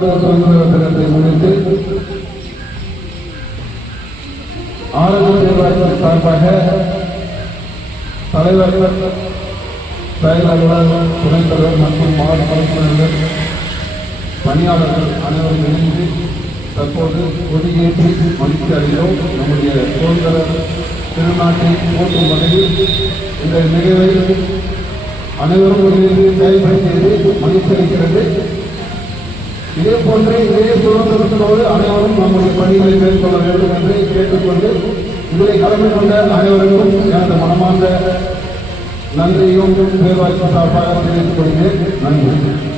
சுதந்திர தினத்தை முன்னிட்டு ஆரோக்கிய பேரவாசி சார்பாக தலைவர் செயல் அலுவலர் துணைத் தலைவர் மற்றும் மாவட்ட உறுப்பினர்கள் பணியாளர்கள் அனைவரும் இணைந்து தற்போது கொடியேற்றி மகிழ்ச்சி அடைகிறோம். நம்முடைய சுதந்திர திருநாட்டை போற்றும் வகையில் இந்த நிகழ்வை அனைவரும் ஒருங்கிணைந்து செயல்படுத்தியது மகிழ்ச்சி அளிக்கிறது இதே போன்று இதே சுதந்திரத்தோடு அனைவரும் நம்முடைய பணிகளை மேற்கொள்ள வேண்டும் என்று கேட்டுக்கொண்டு இதில் கலந்து கொண்ட அனைவருக்கும் எனது மனமார்ந்த நன்றியும் பேர்வாட்சி சார்பாக தெரிவித்துக் கொள்கிறேன். நன்றி.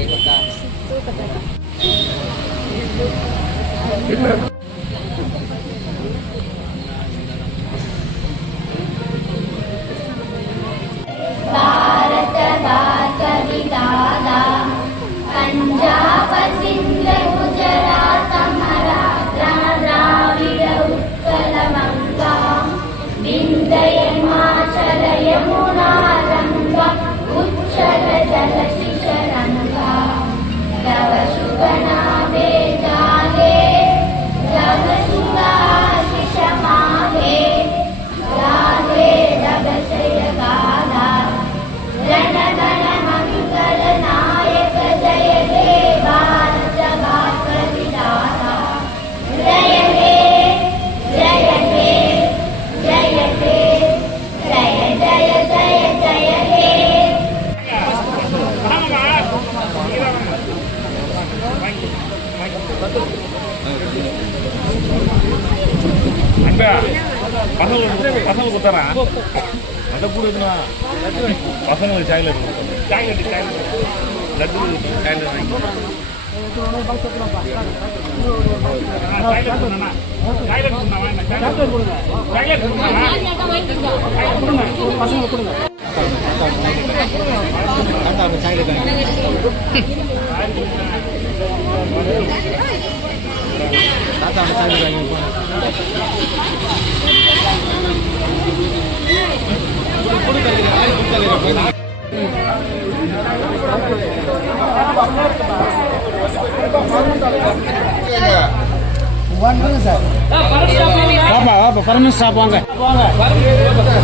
itu kata அங்க பசங்க பசங்க கொடுத்தாரா? அந்த கூட இருக்குண்ணா பசங்களுக்கு chocolate chocolate chocolate laddu chocolate வாங்கி. பாப்பா பாப்பா பரமேஸ்வர் சாப் வாங்க. ஆ